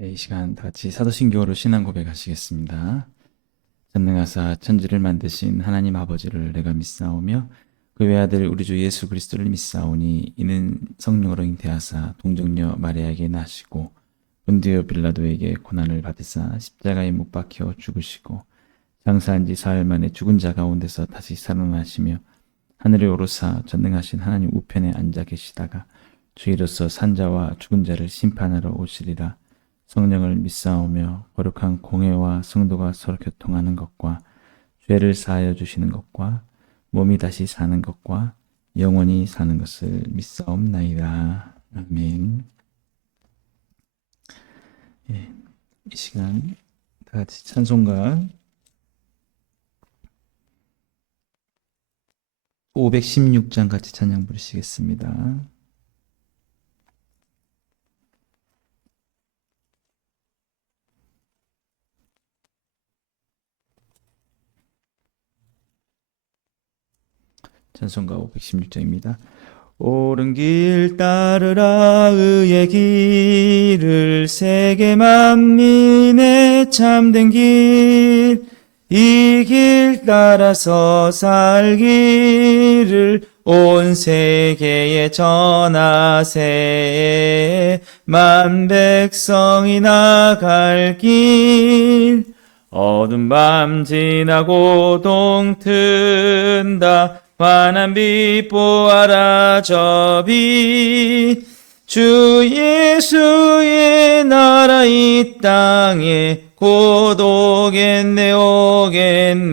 네, 이 시간 다 같이 사도신교로 신앙 고백하시겠습니다. 전능하사 천지를 만드신 하나님 아버지를 내가 믿사오며 그 외아들 우리 주 예수 그리스도를 믿사오니 이는 성령으로 잉태하사 동정녀 마리아에게 나시고 본디오 빌라도에게 고난을 받으사 십자가에 못 박혀 죽으시고 장사한 지 사흘 만에 죽은 자 가운데서 다시 살아나시며 하늘에 오르사 전능하신 하나님 우편에 앉아 계시다가 주이로서 산자와 죽은 자를 심판하러 오시리라 성령을 믿사오며 거룩한 공회와 성도가 서로 교통하는 것과 죄를 사하여 주시는 것과 몸이 다시 사는 것과 영원히 사는 것을 믿사옵나이다. 아멘. 예, 이 시간 다 같이 찬송가 516장 같이 찬양 부르시겠습니다. 찬송가 516장입니다. 옳은 길 따르라 의의 길을 세계 만민의 참된 길. 이 길 따라서 살기를 온 세계에 전하세. 만 백성이 나갈 길. 어두운 밤 지나고 동튼다 환한 빛 보아라 저비 주 예수의 나라 이 땅에 곧 오겠네 오겠네.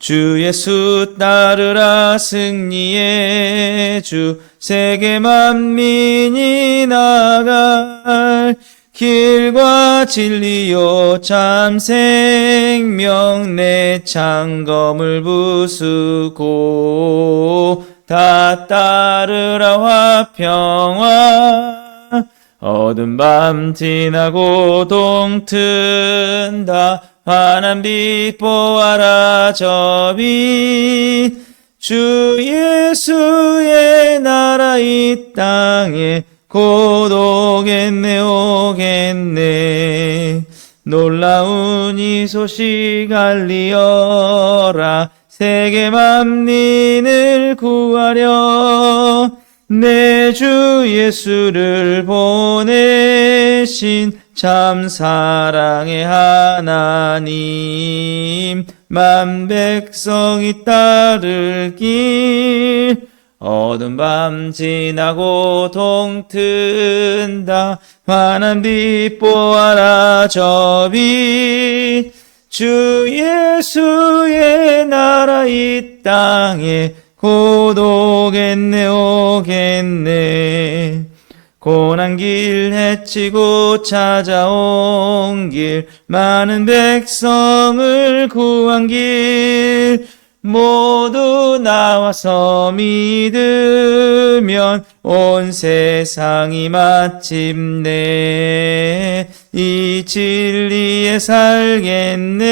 주 예수 따르라 승리의 주. 세계 만민이 나갈 길과 진리요 참 생명 내 창검을 부수고 다 따르라 화평화. 어두운 밤 지나고 동튼다. 환한 빛 보아라 저빛 주 예수의 나라 이 땅에 곧 오겠네 오겠네. 놀라운 이 소식 알리어라. 세계 만민을 구하려 내 주 예수를 보내신 참 사랑의 하나님. 만 백성이 따를 길 어두운 밤 지나고 동튼다. 환한 빛 보아라 저빛. 주 예수의 나라 이 땅에 곧 오겠네 오겠네. 고난 길 헤치고 찾아온 길 많은 백성을 구한 길 모두 나와서 믿으면 온 세상이 마침내 이 진리에 살겠네.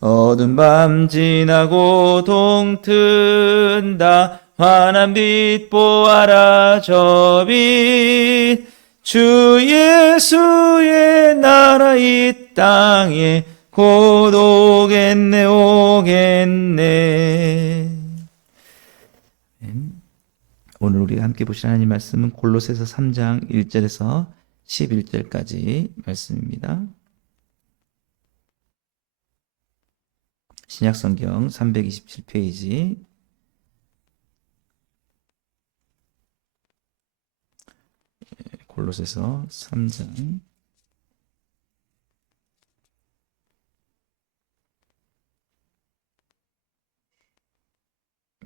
어두운 밤 지나고 동튼다. 환한 빛 보아라 저빛. 주 예수의 나라 이 땅에 곧 오겠네 오겠네. 오늘 우리 함께 보실 하나님 말씀은 골로새서 3장 1절에서 11절까지 말씀입니다. 신약 성경 327페이지. 골로새서 3장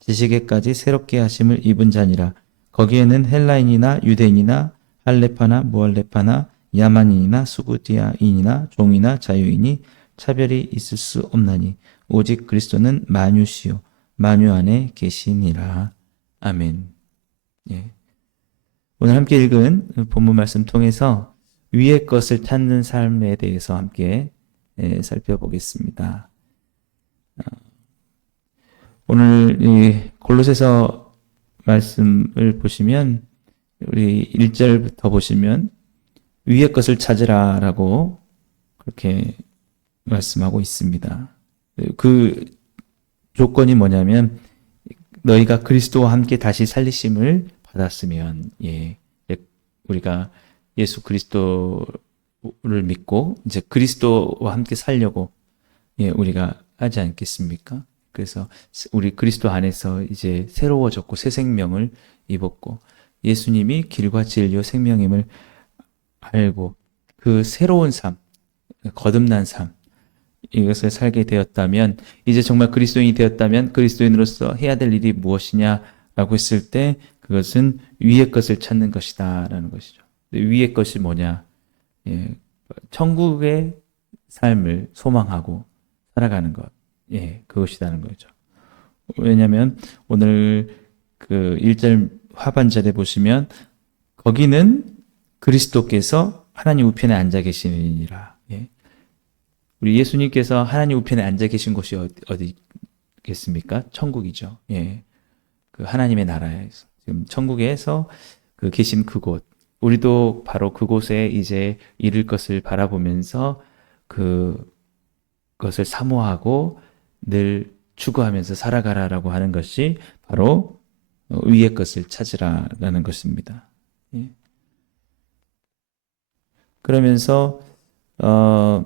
지식에까지 새롭게 하심을 입은 자니라. 거기에는 헬라인이나 유대인이나 할레파나 무할레파나 야만인이나 수구디아인이나 종이나 자유인이 차별이 있을 수 없나니 오직 그리스도는 만유시요 만유 안에 계시니라. 아멘. 예. 오늘 함께 읽은 본문 말씀 통해서 위의 것을 찾는 삶에 대해서 함께 예, 살펴보겠습니다. 어, 오늘 이 골로새서 말씀을 보시면 우리 1절부터 보시면 위의 것을 찾으라라고 그렇게 말씀하고 있습니다. 그 조건이 뭐냐면 너희가 그리스도와 함께 다시 살리심을 받았으면 예 우리가 예수 그리스도를 믿고 이제 그리스도와 함께 살려고 예 우리가 하지 않겠습니까? 그래서 우리 그리스도 안에서 이제 새로워졌고 새 생명을 입었고 예수님이 길과 진리와 생명임을 알고 그 새로운 삶, 거듭난 삶 이것을 살게 되었다면 이제 정말 그리스도인이 되었다면 그리스도인으로서 해야 될 일이 무엇이냐라고 했을 때 그것은 위의 것을 찾는 것이다라는 것이죠. 위의 것이 뭐냐? 예, 천국의 삶을 소망하고 살아가는 것. 예, 그것이라는 거죠. 왜냐하면 오늘 그 1절 하반절에 보시면 거기는 그리스도께서 하나님 우편에 앉아 계시느니라. 예. 우리 예수님께서 하나님 우편에 앉아 계신 곳이 어디, 겠습니까? 천국이죠. 예. 그 하나님의 나라에서 지금 천국에서 그 계신 그곳. 우리도 바로 그곳에 이제 이를 것을 바라보면서 그 것을 사모하고 늘 추구하면서 살아가라라고 하는 것이 바로 위의 것을 찾으라라는 것입니다. 예. 그러면서 어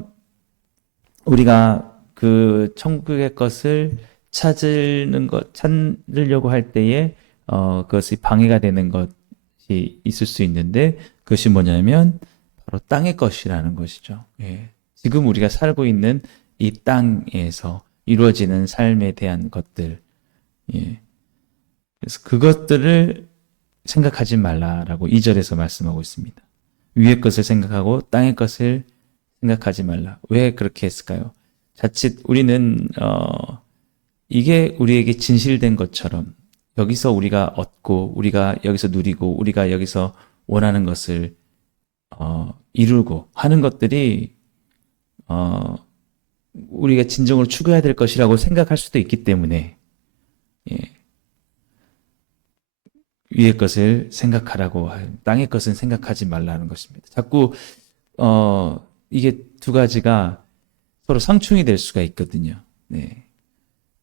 우리가 그 천국의 것을 찾는 것 찾으려고 할 때에 어 그것이 방해가 되는 것이 있을 수 있는데 그것이 뭐냐면 바로 땅의 것이라는 것이죠. 예. 지금 우리가 살고 있는 이 땅에서 이루어지는 삶에 대한 것들, 예. 그래서 그것들을 생각하지 말라라고 2절에서 말씀하고 있습니다. 위의 것을 생각하고 땅의 것을 생각하지 말라. 왜 그렇게 했을까요? 자칫 우리는 어 이게 우리에게 진실된 것처럼 여기서 우리가 얻고 우리가 여기서 누리고 우리가 여기서 원하는 것을 어 이루고 하는 것들이 어 우리가 진정으로 추구해야 될 것이라고 생각할 수도 있기 때문에 예. 위의 것을 생각하라고 땅의 것은 생각하지 말라는 것입니다. 자꾸 어 이게 두 가지가 서로 상충이 될 수가 있거든요. 네.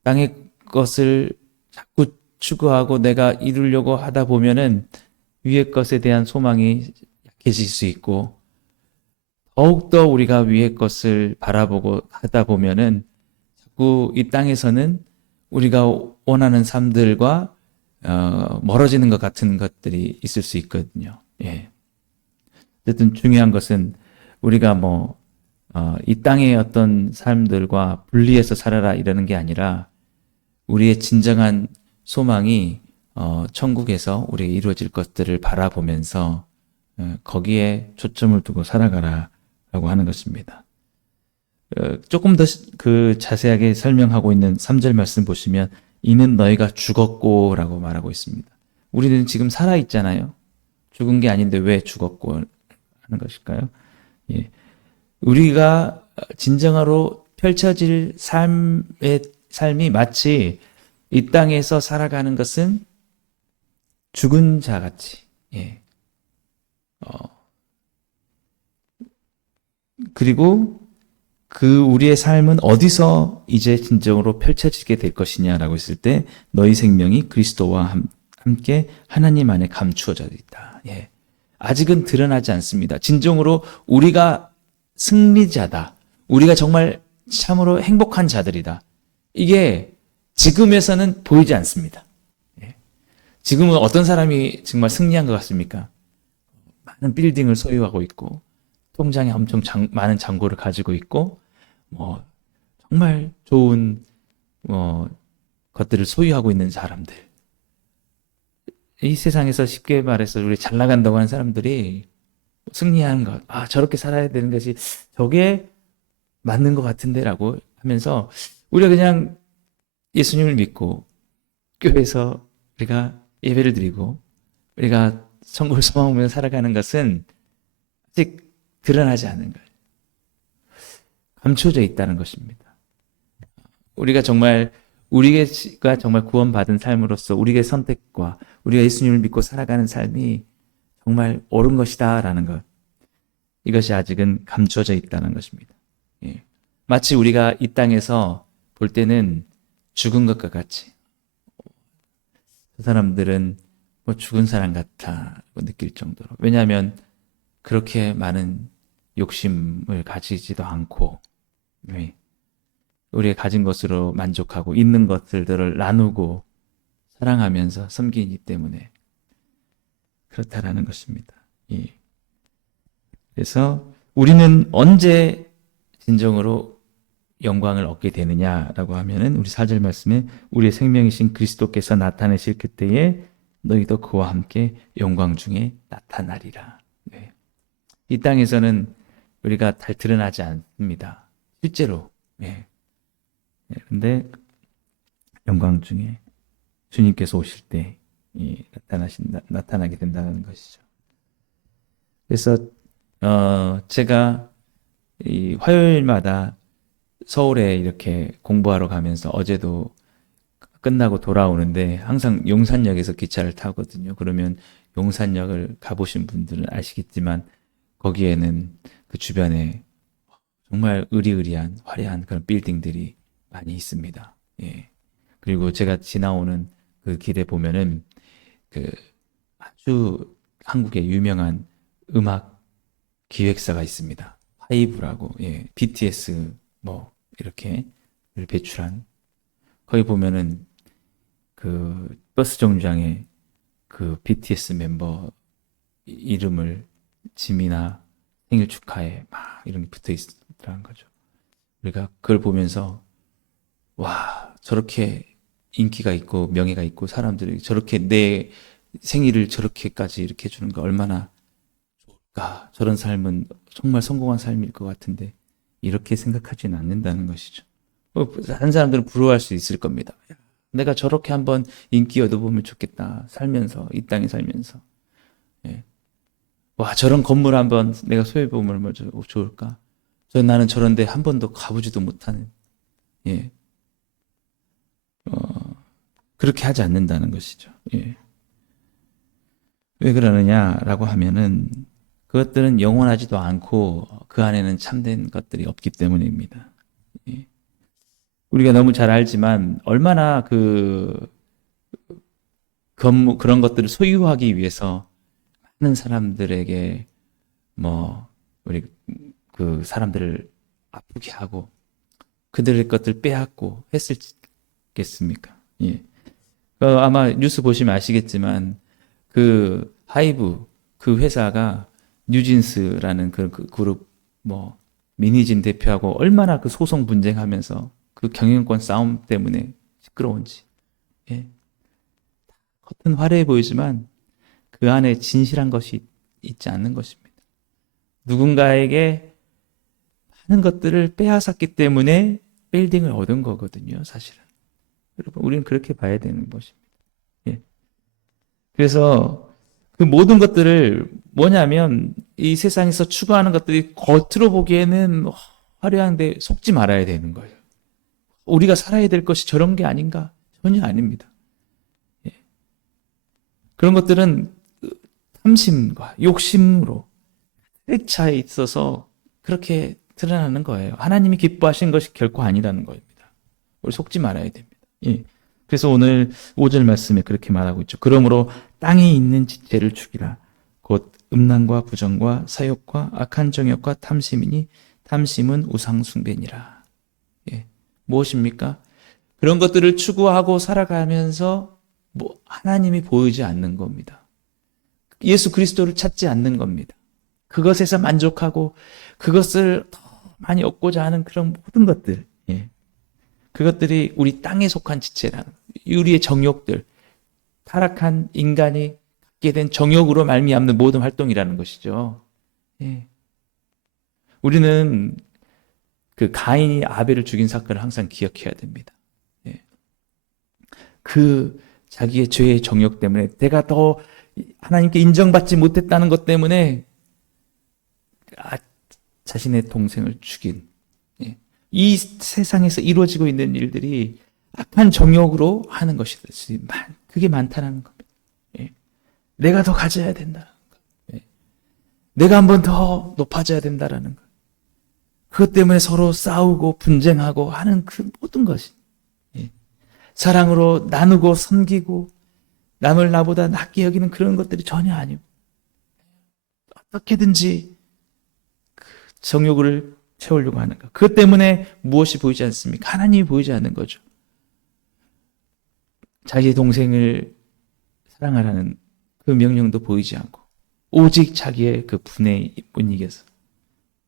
땅의 것을 자꾸 추구하고 내가 이루려고 하다 보면은 위의 것에 대한 소망이 약해질 수 있고 더욱더 우리가 위의 것을 바라보고 하다 보면은 자꾸 이 땅에서는 우리가 원하는 삶들과 어, 멀어지는 것 같은 것들이 있을 수 있거든요. 예. 어쨌든 중요한 것은 우리가 뭐, 어, 이 땅의 어떤 삶들과 분리해서 살아라 이러는 게 아니라 우리의 진정한 소망이 어, 천국에서 우리가 이루어질 것들을 바라보면서 어, 거기에 초점을 두고 살아가라 라고 하는 것입니다. 어, 조금 더 그 자세하게 설명하고 있는 3절 말씀 보시면 이는 너희가 죽었고 라고 말하고 있습니다. 우리는 지금 살아있잖아요. 죽은 게 아닌데 왜 죽었고 하는 것일까요? 예. 우리가 진정으로 펼쳐질 삶의 삶이 마치 이 땅에서 살아가는 것은 죽은 자 같이, 예. 어. 그리고 그 우리의 삶은 어디서 이제 진정으로 펼쳐지게 될 것이냐라고 했을 때 너희 생명이 그리스도와 함께 하나님 안에 감추어져 있다. 예. 아직은 드러나지 않습니다. 진정으로 우리가 승리자다. 우리가 정말 참으로 행복한 자들이다. 이게 지금에서는 보이지 않습니다. 예. 지금은 어떤 사람이 정말 승리한 것 같습니까? 많은 빌딩을 소유하고 있고, 통장에 엄청 장- 많은 잔고를 가지고 있고, 뭐, 정말 좋은, 뭐, 것들을 소유하고 있는 사람들. 이 세상에서 쉽게 말해서 우리 잘 나간다고 하는 사람들이 승리하는 것, 아, 저렇게 살아야 되는 것이 저게 맞는 것 같은데라고 하면서 우리가 그냥 예수님을 믿고 교회에서 우리가 예배를 드리고 우리가 천국을 소망하며 살아가는 것은 아직 드러나지 않은 거예요. 감춰져 있다는 것입니다. 우리가 정말 우리가 정말 구원받은 삶으로서 우리의 선택과 우리가 예수님을 믿고 살아가는 삶이 정말 옳은 것이다라는 것. 이것이 아직은 감춰져 있다는 것입니다. 예. 마치 우리가 이 땅에서 볼 때는 죽은 것과 같이 그 사람들은 뭐 죽은 사람 같아 느낄 정도로 왜냐하면 그렇게 많은 욕심을 가지지도 않고 예. 우리가 가진 것으로 만족하고 있는 것들을 나누고 사랑하면서 섬기기 때문에 그렇다라는 것입니다. 예. 그래서 우리는 언제 진정으로 영광을 얻게 되느냐라고 하면은 우리 사절 말씀에 우리의 생명이신 그리스도께서 나타내실 그때에 너희도 그와 함께 영광 중에 나타나리라. 네. 이 땅에서는 우리가 잘 드러나지 않습니다. 실제로. 네. 네, 근데 영광 중에 주님께서 오실 때 이, 나타나신다, 나타나게 된다는 것이죠. 그래서 어, 제가 이 화요일마다 서울에 이렇게 공부하러 가면서 어제도 끝나고 돌아오는데 항상 용산역에서 기차를 타거든요. 그러면 용산역을 가보신 분들은 아시겠지만 거기에는 그 주변에 정말 의리의리한 화려한 그런 빌딩들이 많이 있습니다. 예. 그리고 제가 지나오는 그 길에 보면은 그 아주 한국의 유명한 음악 기획사가 있습니다. 하이브라고, 예, BTS 뭐 이렇게 를 배출한 거기 보면은 그 버스 정류장에 그 BTS 멤버 이- 이름을 짐이나 생일 축하해 막 이런 게 붙어 있더라는 거죠. 우리가 그걸 보면서 와 저렇게 인기가 있고 명예가 있고 사람들이 저렇게 내 생일을 저렇게까지 이렇게 해주는 거 얼마나 좋을까 저런 삶은 정말 성공한 삶일 것 같은데 이렇게 생각하지는 않는다는 것이죠. 어, 다른 사람들은 부러워할 수 있을 겁니다. 야, 내가 저렇게 한번 인기 얻어보면 좋겠다. 살면서 이 땅에 살면서 예. 와 저런 건물 한번 내가 소유해보면 좋을까? 저 나는 저런데 한 번도 가보지도 못하는 예. 어, 그렇게 하지 않는다는 것이죠. 예. 왜 그러느냐라고 하면은 그것들은 영원하지도 않고 그 안에는 참된 것들이 없기 때문입니다. 예. 우리가 너무 잘 알지만 얼마나 그 건물 그런 것들을 소유하기 위해서 많은 사람들에게 뭐 우리 그 사람들을 아프게 하고 그들의 것들 빼앗고 했을겠습니까? 예. 그 아마 뉴스 보시면 아시겠지만 그 하이브 그 회사가 뉴진스라는 그, 그 그룹 뭐 미니진 대표하고 얼마나 그 소송 분쟁하면서 그 경영권 싸움 때문에 시끄러운지 예. 겉은 화려해 보이지만 그 안에 진실한 것이 있지 않는 것입니다. 누군가에게 많은 것들을 빼앗았기 때문에 빌딩을 얻은 거거든요, 사실은. 여러분, 우리는 그렇게 봐야 되는 것입니다. 예. 그래서 그 모든 것들을 뭐냐면 이 세상에서 추구하는 것들이 겉으로 보기에는 화려한데 속지 말아야 되는 거예요. 우리가 살아야 될 것이 저런 게 아닌가? 전혀 아닙니다. 예. 그런 것들은 탐심과 욕심으로 차에 있어서 그렇게 드러나는 거예요. 하나님이 기뻐하신 것이 결코 아니라는 겁니다. 우리 속지 말아야 됩니다. 예. 그래서 오늘 5절 말씀에 그렇게 말하고 있죠. 그러므로 땅에 있는 지체를 죽이라. 곧 음란과 부정과 사욕과 악한 정욕과 탐심이니 탐심은 우상 숭배니라. 예. 무엇입니까? 그런 것들을 추구하고 살아가면서 뭐 하나님이 보이지 않는 겁니다. 예수 그리스도를 찾지 않는 겁니다. 그것에서 만족하고 그것을 더 많이 얻고자 하는 그런 모든 것들. 예. 그것들이 우리 땅에 속한 지체라는 우리의 정욕들, 타락한 인간이 갖게 된 정욕으로 말미암는 모든 활동이라는 것이죠. 예. 우리는 그 가인이 아벨을 죽인 사건을 항상 기억해야 됩니다. 예. 그 자기의 죄의 정욕 때문에 내가 더 하나님께 인정받지 못했다는 것 때문에 아, 자신의 동생을 죽인 예. 이 세상에서 이루어지고 있는 일들이 악한 정욕으로 하는 것이다. 그게 많다는 겁니다. 예. 내가 더 가져야 된다. 예. 내가 한 번 더 높아져야 된다라는 것. 그것 때문에 서로 싸우고 분쟁하고 하는 그 모든 것이 예. 사랑으로 나누고 섬기고 남을 나보다 낫게 여기는 그런 것들이 전혀 아니고 어떻게든지 그 정욕을 채우려고 하는 것. 그것 때문에 무엇이 보이지 않습니까? 하나님이 보이지 않는 거죠. 자기 동생을 사랑하라는 그 명령도 보이지 않고 오직 자기의 그 분에 못 이겨서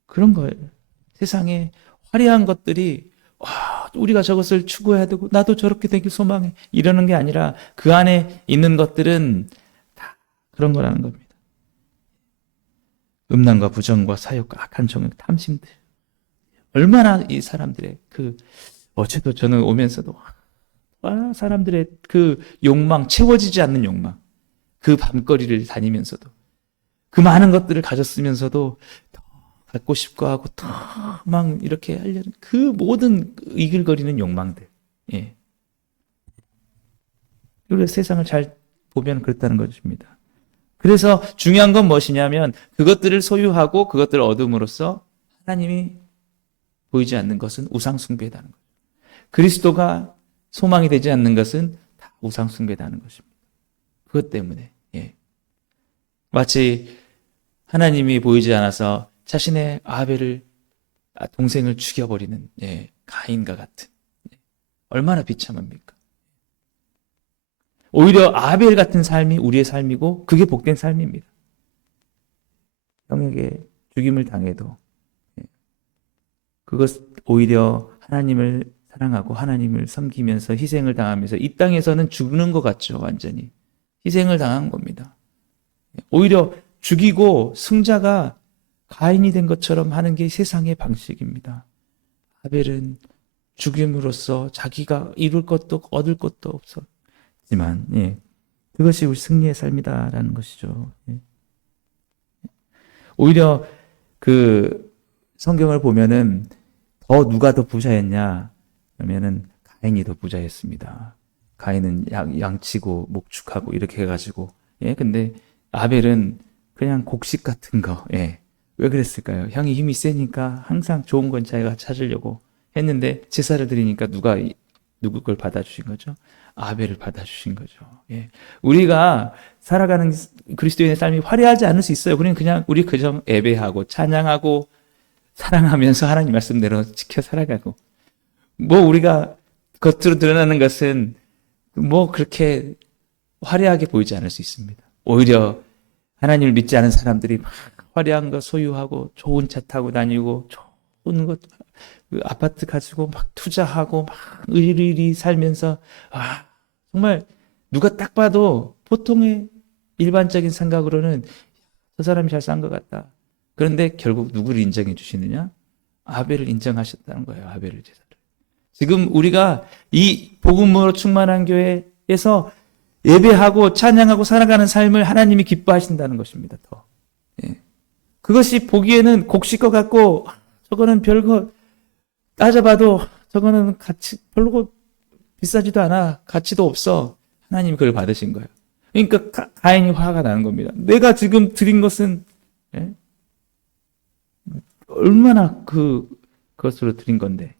그런 거예요. 세상에 화려한 것들이 와, 우리가 저것을 추구해야 되고 나도 저렇게 되길 소망해. 이러는 게 아니라 그 안에 있는 것들은 다 그런 거라는 겁니다. 음란과 부정과 사욕과 악한 정욕, 탐심들. 얼마나 이 사람들의 그 어제도 저는 오면서도 와, 사람들의 그 욕망 채워지지 않는 욕망. 그 밤거리를 다니면서도 그 많은 것들을 가졌으면서도 더 갖고 싶고 하고 더막 이렇게 하려는 그 모든 이글거리는 욕망들. 예. 우리가 세상을 잘 보면 그렇다는 것입니다. 그래서 중요한 건 무엇이냐면 그것들을 소유하고 그것들을 얻음으로써 하나님이 보이지 않는 것은 우상 숭배다는 거죠. 그리스도가 소망이 되지 않는 것은 다 우상 숭배다는 것입니다. 그것 때문에 예. 마치 하나님이 보이지 않아서 자신의 아벨을 아, 동생을 죽여버리는 예, 가인과 같은 예, 얼마나 비참합니까? 오히려 아벨 같은 삶이 우리의 삶이고 그게 복된 삶입니다. 형에게 죽임을 당해도 예, 그것 오히려 하나님을 사랑하고 하나님을 섬기면서 희생을 당하면서 이 땅에서는 죽는 것 같죠 완전히 희생을 당한 겁니다. 오히려 죽이고 승자가 가인이 된 것처럼 하는 게 세상의 방식입니다. 아벨은 죽임으로써 자기가 이룰 것도 얻을 것도 없었지만, 예, 그것이 우리 승리의 삶이다라는 것이죠. 예. 오히려 그 성경을 보면은 더 누가 더 부자였냐? 그러면은 가인이 더 부자였습니다. 가인은 양, 양치고 목축하고 이렇게 해가지고, 예, 근데 아벨은 그냥 곡식 같은 거, 예, 왜 그랬을까요? 형이 힘이 세니까 항상 좋은 건 자기가 찾으려고 했는데 제사를 드리니까 누가 누구 걸 받아주신 거죠? 아벨을 받아주신 거죠. 예. 우리가 살아가는 그리스도인의 삶이 화려하지 않을 수 있어요. 우리는 그냥 우리 그저 예배하고 찬양하고 사랑하면서 하나님 말씀대로 지켜 살아가고 뭐 우리가 겉으로 드러나는 것은 뭐 그렇게 화려하게 보이지 않을 수 있습니다. 오히려 하나님을 믿지 않은 사람들이 막 화려한 거 소유하고 좋은 차 타고 다니고 좋은 것그 아파트 가지고 막 투자하고 막 의리의리 살면서 아 정말 누가 딱 봐도 보통의 일반적인 생각으로는 저 사람이 잘 산 것 같다. 그런데 결국 누구를 인정해 주시느냐? 아벨을 인정하셨다는 거예요. 아벨을 제사를. 지금 우리가 이 복음으로 충만한 교회에서 예배하고 찬양하고 살아가는 삶을 하나님이 기뻐하신다는 것입니다. 더. 예. 그것이 보기에는 곡식 것 같고 저거는 별거 따져봐도 저거는 가치 별로 비싸지도 않아 가치도 없어 하나님이 그걸 받으신 거예요. 그러니까 가인이 화가 나는 겁니다. 내가 지금 드린 것은 예? 얼마나 그 것으로 드린 건데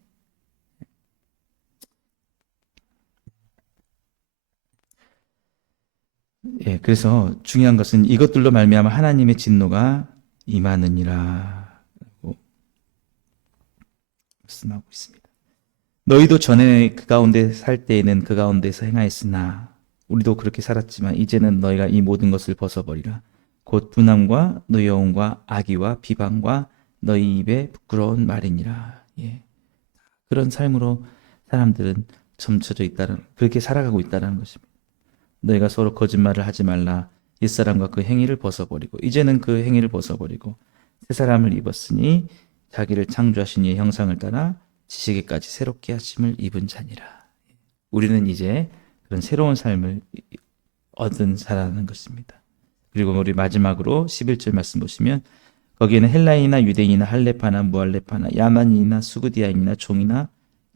예, 그래서 중요한 것은 이것들로 말미암아 하나님의 진노가 임하느니라 라고 말씀하고 있습니다. 너희도 전에 그 가운데 살 때에는 그 가운데서 행하였으나 우리도 그렇게 살았지만 이제는 너희가 이 모든 것을 벗어버리라. 곧 분함과 노여움과 악의와 비방과 너희 입에 부끄러운 말이니라. 예. 그런 삶으로 사람들은 점쳐져 있다는 그렇게 살아가고 있다는 것입니다. 너희가 서로 거짓말을 하지 말라. 옛사람과 그 행위를 벗어버리고 이제는 그 행위를 벗어버리고 새 사람을 입었으니 자기를 창조하신 이의 형상을 따라 지식에까지 새롭게 하심을 입은 자니라. 우리는 이제 그런 새로운 삶을 얻은 자라는 것입니다. 그리고 우리 마지막으로 11절 말씀 보시면 거기에는 헬라인이나 유대인이나 할레파나 무할레파나 야만인이나 수구디아인이나 종이나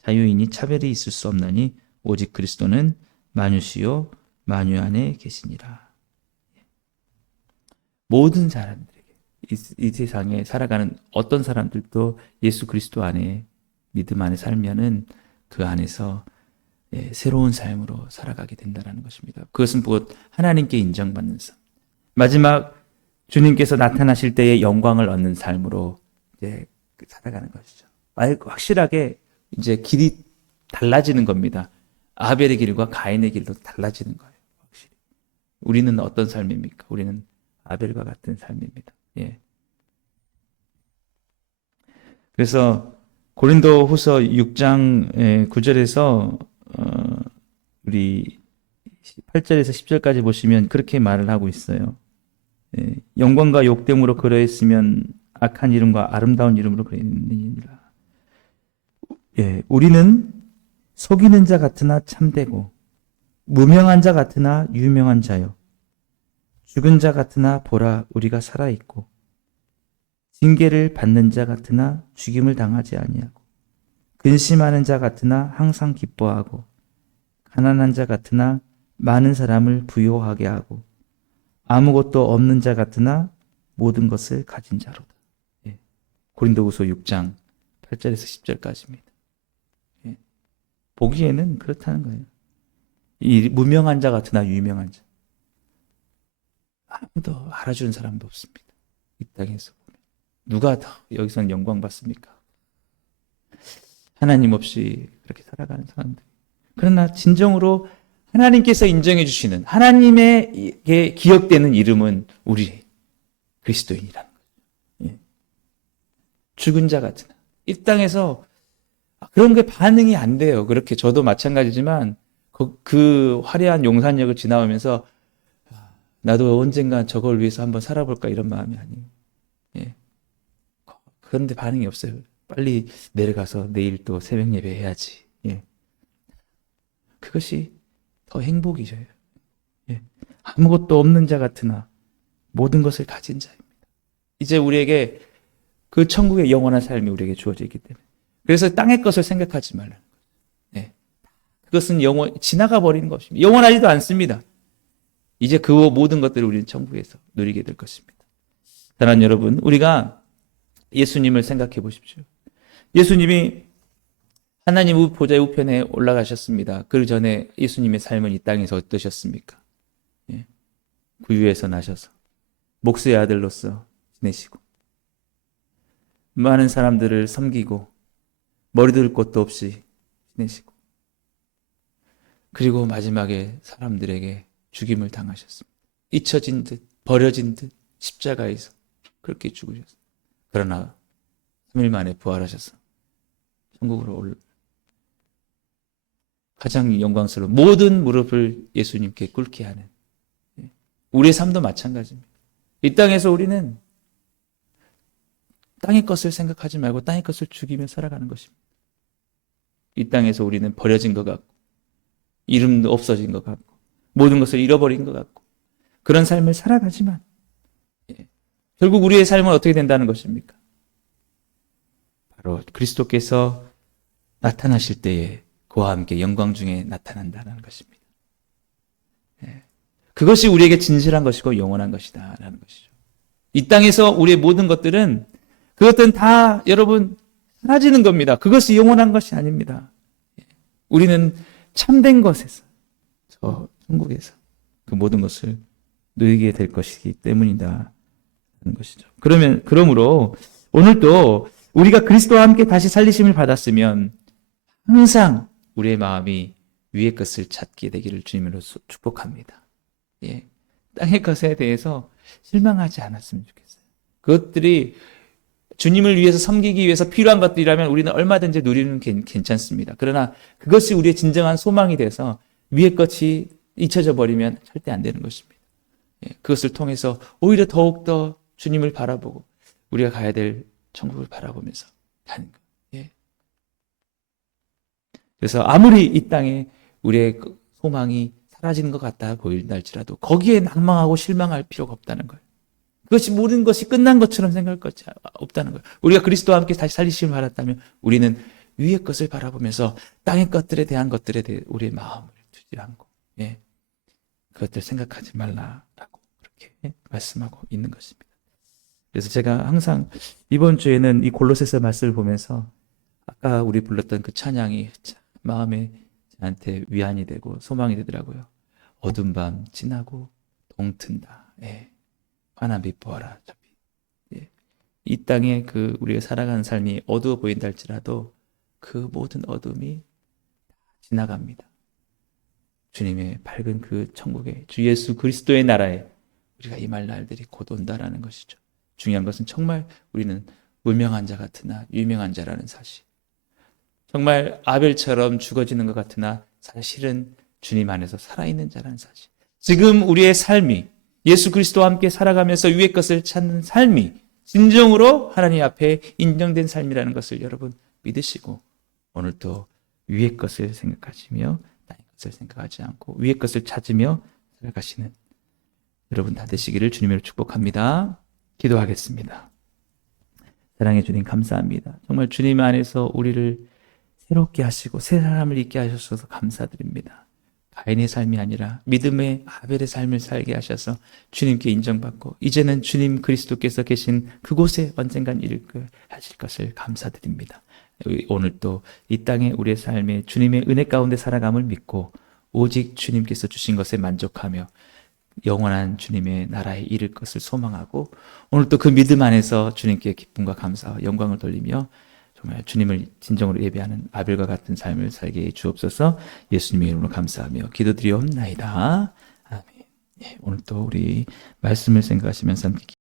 자유인이 차별이 있을 수 없나니 오직 그리스도는 만유시요 만유 안에 계시니라. 모든 사람들에게 이, 이 세상에 살아가는 어떤 사람들도 예수 그리스도 안에 믿음 안에 살면은 그 안에서 예, 새로운 삶으로 살아가게 된다는 것입니다. 그것은 곧 하나님께 인정받는 삶. 마지막 주님께서 나타나실 때의 영광을 얻는 삶으로 이제 살아가는 것이죠. 말- 확실하게 이제 길이 달라지는 겁니다. 아벨의 길과 가인의 길도 달라지는 거예요. 확실히. 우리는 어떤 삶입니까? 우리는 아벨과 같은 삶입니다. 예. 그래서 고린도 후서 6장 9절에서 어, 우리 8절에서 10절까지 보시면 그렇게 말을 하고 있어요. 예, 영광과 욕됨으로 그러했으면 악한 이름과 아름다운 이름으로 그랬느니라. 예, 우리는 속이는 자 같으나 참되고 무명한 자 같으나 유명한 자요. 죽은 자 같으나 보라 우리가 살아 있고 징계를 받는 자 같으나 죽임을 당하지 아니하고 근심하는 자 같으나 항상 기뻐하고 가난한 자 같으나 많은 사람을 부요하게 하고 아무것도 없는 자 같으나 모든 것을 가진 자로다. 예. 고린도후서 6장 8절에서 10절까지입니다. 예. 보기에는 그렇다는 거예요. 이 무명한 자 같으나 유명한 자. 아무도 알아주는 사람도 없습니다. 이 땅에서. 누가 더 여기서는 영광 받습니까? 하나님 없이 그렇게 살아가는 사람들. 그러나 진정으로 하나님께서 인정해 주시는 하나님에게 기억되는 이름은 우리 그리스도인이라는 거죠. 예. 죽은 자 같은 이 땅에서 그런 게 반응이 안 돼요. 그렇게 저도 마찬가지지만 그, 그 화려한 용산역을 지나오면서 아, 나도 언젠가 저걸 위해서 한번 살아볼까 이런 마음이 아니에요. 예. 그런데 반응이 없어요. 빨리 내려가서 내일 또 새벽 예배 해야지. 예. 그것이 더 행복이죠. 예. 아무것도 없는 자 같으나 모든 것을 가진 자입니다. 이제 우리에게 그 천국의 영원한 삶이 우리에게 주어져 있기 때문에. 그래서 땅의 것을 생각하지 거죠. 예. 그것은 영원, 지나가 버리는 것입니다. 영원하지도 않습니다. 이제 그 모든 것들을 우리는 천국에서 누리게 될 것입니다. 사랑하는 여러분, 우리가 예수님을 생각해 보십시오. 예수님이 하나님 우- 보좌의 우편에 올라가셨습니다. 그 전에 예수님의 삶은 이 땅에서 어떠셨습니까? 예. 구유에서 나셔서 목수의 아들로서 지내시고 많은 사람들을 섬기고 머리둘 곳도 없이 지내시고 그리고 마지막에 사람들에게 죽임을 당하셨습니다. 잊혀진 듯 버려진 듯 십자가에서 그렇게 죽으셨습니다. 그러나 3일 만에 부활하셔서 천국으로 올 가장 영광스러운 모든 무릎을 예수님께 꿇게 하는 예. 우리의 삶도 마찬가지입니다. 이 땅에서 우리는 땅의 것을 생각하지 말고 땅의 것을 죽이며 살아가는 것입니다. 이 땅에서 우리는 버려진 것 같고 이름도 없어진 것 같고 모든 것을 잃어버린 것 같고 그런 삶을 살아가지만 예. 결국 우리의 삶은 어떻게 된다는 것입니까? 바로 그리스도께서 나타나실 때에 그와 함께 영광 중에 나타난다는 것입니다. 예. 그것이 우리에게 진실한 것이고 영원한 것이다라는 것이죠. 이 땅에서 우리의 모든 것들은 그것들은 다 여러분 사라지는 겁니다. 그것이 영원한 것이 아닙니다. 예. 우리는 참된 것에서 저 천국에서 그 모든 것을 누리게 될 것이기 때문이다. 하는 것이죠. 그러면 그러므로 오늘도 우리가 그리스도와 함께 다시 살리심을 받았으면 항상 우리의 마음이 위의 것을 찾게 되기를 주님으로 축복합니다. 예. 땅의 것에 대해서 실망하지 않았으면 좋겠어요. 그것들이 주님을 위해서 섬기기 위해서 필요한 것들이라면 우리는 얼마든지 누리는 게 괜찮습니다. 그러나 그것이 우리의 진정한 소망이 돼서 위의 것이 잊혀져 버리면 절대 안 되는 것입니다. 예, 그것을 통해서 오히려 더욱더 주님을 바라보고 우리가 가야 될 천국을 바라보면서 가는 것. 예. 그래서 아무리 이 땅에 우리의 그 소망이 사라지는 것 같다 보인다 할지라도 거기에 낭망하고 실망할 필요가 없다는 거예요. 그것이 모든 것이 끝난 것처럼 생각할 것이 없다는 거예요. 우리가 그리스도와 함께 다시 살리심을 받았다면 우리는 위의 것을 바라보면서 땅의 것들에 대한 것들에 대해 우리의 마음을 두지 않고 예. 그것들 생각하지 말라라고 그렇게 말씀하고 있는 것입니다. 그래서 제가 항상 이번 주에는 이 골로새서 말씀을 보면서 아까 우리 불렀던 그 찬양이 참 마음에 저한테 위안이 되고 소망이 되더라고요. 어둠 밤 지나고 동튼다. 예. 저 빛. 예. 이 땅에 그 우리가 살아가는 삶이 어두워 보인다 할지라도 그 모든 어둠이 지나갑니다. 주님의 밝은 그 천국에 주 예수 그리스도의 나라에 우리가 임할 날들이 곧 온다라는 것이죠. 중요한 것은 정말 우리는 무명한 자 같으나 유명한 자라는 사실. 정말 아벨처럼 죽어지는 것 같으나 사실은 주님 안에서 살아있는 자라는 사실. 지금 우리의 삶이 예수 그리스도와 함께 살아가면서 위의 것을 찾는 삶이 진정으로 하나님 앞에 인정된 삶이라는 것을 여러분 믿으시고 오늘도 위의 것을 생각하시며 것을 생각하지 않고 위의 것을 찾으며 살아가시는 여러분 다 되시기를 주님으로 축복합니다. 기도하겠습니다. 사랑해 주님 감사합니다. 정말 주님 안에서 우리를 새롭게 하시고 새 사람을 있게 하셔서 감사드립니다. 가인의 삶이 아니라 믿음의 아벨의 삶을 살게 하셔서 주님께 인정받고 이제는 주님 그리스도께서 계신 그곳에 언젠간 이를 하실 것을 감사드립니다. 오늘 또 이 땅에 우리의 삶에 주님의 은혜 가운데 살아감을 믿고 오직 주님께서 주신 것에 만족하며 영원한 주님의 나라에 이를 것을 소망하고 오늘 또 그 믿음 안에서 주님께 기쁨과 감사와 영광을 돌리며 정말 주님을 진정으로 예배하는 아벨과 같은 삶을 살게 해 주옵소서 예수님의 이름으로 감사하며 기도드리옵나이다. 아멘. 예, 오늘 또 우리 말씀을 생각하시면서